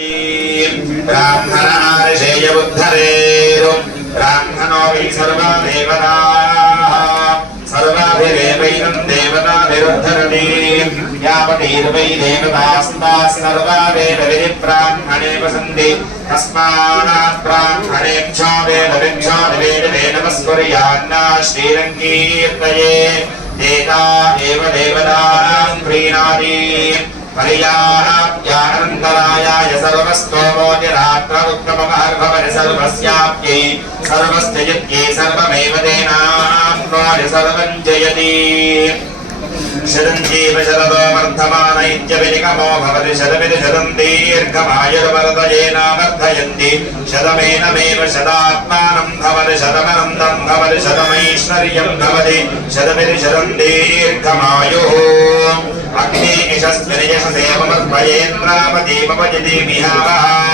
ब्राह्मणार्षेयबुद्धरेरु ब्राह्मणो वै सर्वा देवताः सर्वाभिरेवैनं देवताभिरुद्धरति यावतीर्वै देवतास्ताः सर्वा वेदविधिब्राह्मणे वसन्ति तस्मात् ब्राह्मणेभ्यो वेदविभ्यो निवेदने नमस्कुर्यान्ना श्रीरङ्कीर्तये एता एव देवतानां प्रीणाति पर्याप्यानन्तरायाय सर्वस्तोमोऽतिरात्र उत्तममहर्भवति सर्वस्याप्यै सर्वस्त्यजित्यै सर्वमेव तेनाप्नोति सर्वं जयति शतं जीव शततो वर्धमान इत्यभिनिगमो भवति शतमिति शतं दीर्घमायुर्वर्धयेनावर्धयन्ति शतमेनमेव शतात्मानं भवति शतमनन्तं भवति शतमैश्वर्यं भवति शतमिति शतं दीर्घमायुः अग्नि यशस्विनि यशसेवमर्भयेन्द्रावतीमपजति विहावः